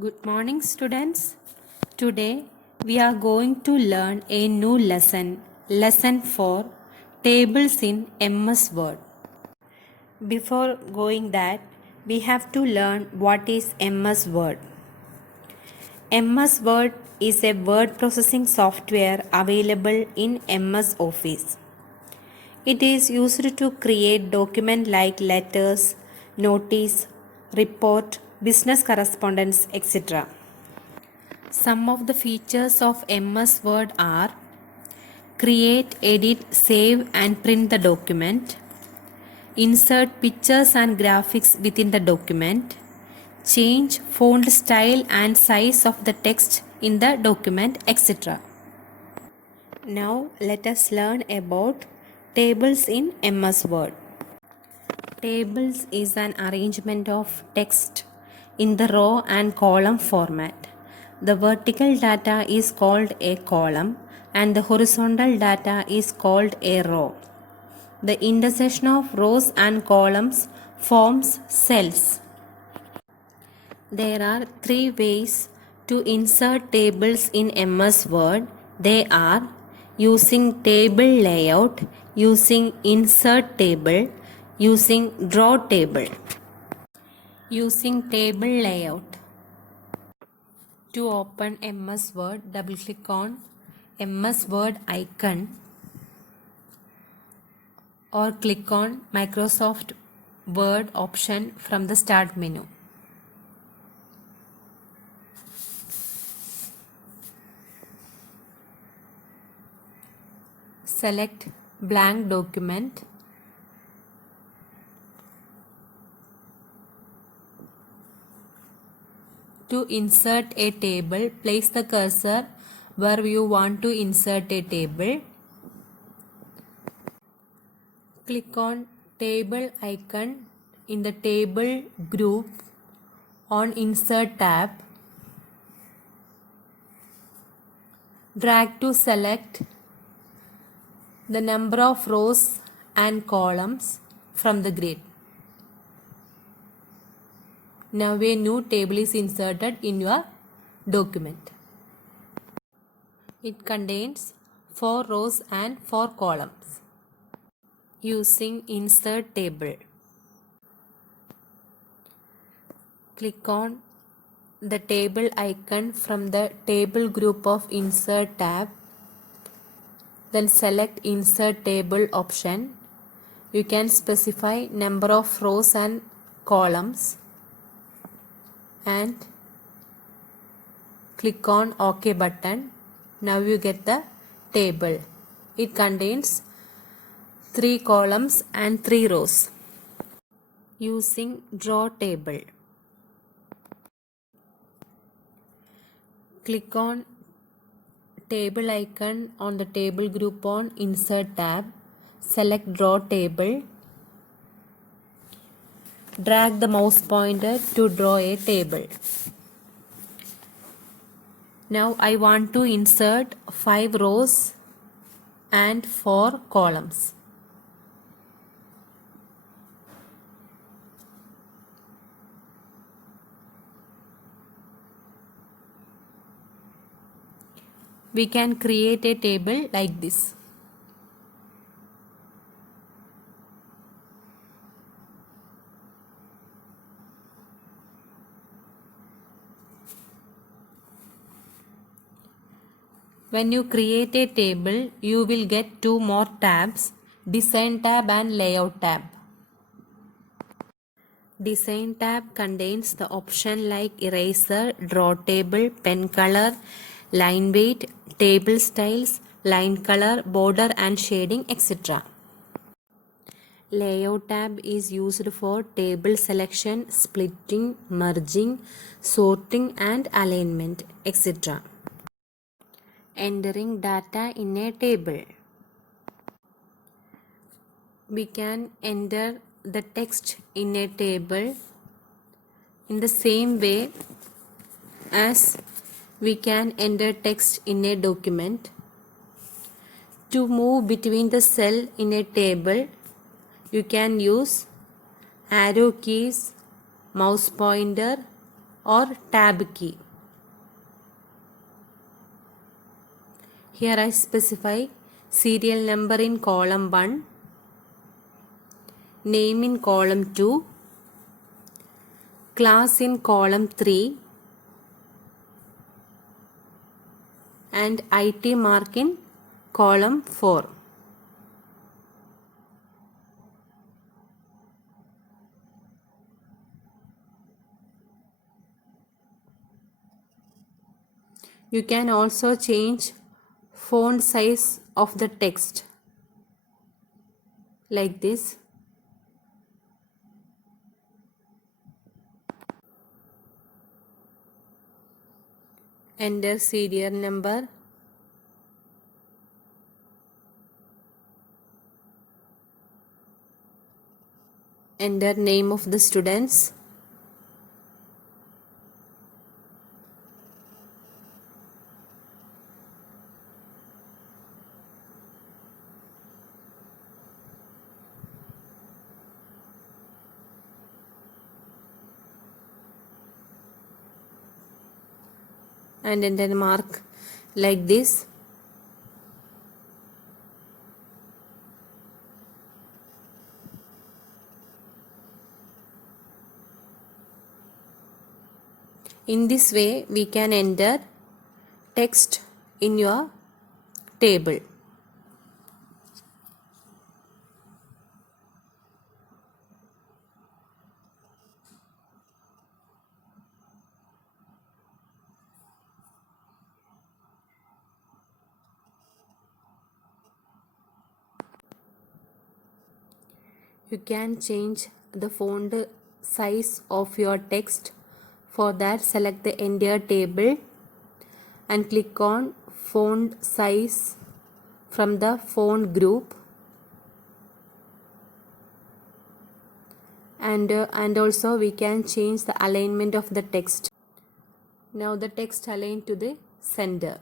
Good morning, students. Today we are going to learn a new lesson 4 tables in MS Word. Before going that, we have to learn what is MS Word. MS Word is a word processing software available in MS Office. It is used to create documents like letters, notice, report, business correspondence, etc. Some of the features of MS Word are create, edit, save and print the document, insert pictures and graphics within the document, change font style and size of the text in the document, etc. Now let us learn about tables in MS Word. Tables is an arrangement of text in the row and column format. The vertical data is called a column and the horizontal data is called a row. The intersection of rows and columns forms cells. There are three ways to insert tables in MS Word. They are using table layout, using insert table, using draw table. Using table layout. To open MS Word, double click on MS Word icon or click on Microsoft Word option from the start menu. Select blank document. To insert a table, place the cursor where you want to insert a table. Click on table icon in the table group on insert tab. Drag to select the number of rows and columns from the grid. Now a new table is inserted in your document. It contains 4 rows and 4 columns. Using insert table. Click on the table icon from the table group of insert tab. Then select insert table option. You can specify number of rows and columns and click on OK button. Now you get the table. It contains 3 columns and 3 rows. Using draw table. Click on table icon on the table group on insert tab. Select draw table. Drag the mouse pointer to draw a table. Now I want to insert 5 rows and 4 columns. We can create a table like this. When you create a table, you will get 2 more tabs, Design tab and Layout tab. Design tab contains the option like eraser, draw table, pen color, line weight, table styles, line color, border and shading, etc. Layout tab is used for table selection, splitting, merging, sorting and alignment, etc. Entering data in a table. We can enter the text in a table in the same way as we can enter text in a document. To move between the cell in a table, you can use arrow keys, mouse pointer or tab key. Here I specify serial number in column 1, name in column 2, class in column 3, and IT mark in column 4. You can also change font size of the text like this. Enter serial number, enter name of the students, and enter mark like this. In this way, we can enter text in your table. You can change the font size of your text. For that, select the entire table and click on font size from the font group, and also we can change the alignment of the text. Now the text aligned to the center.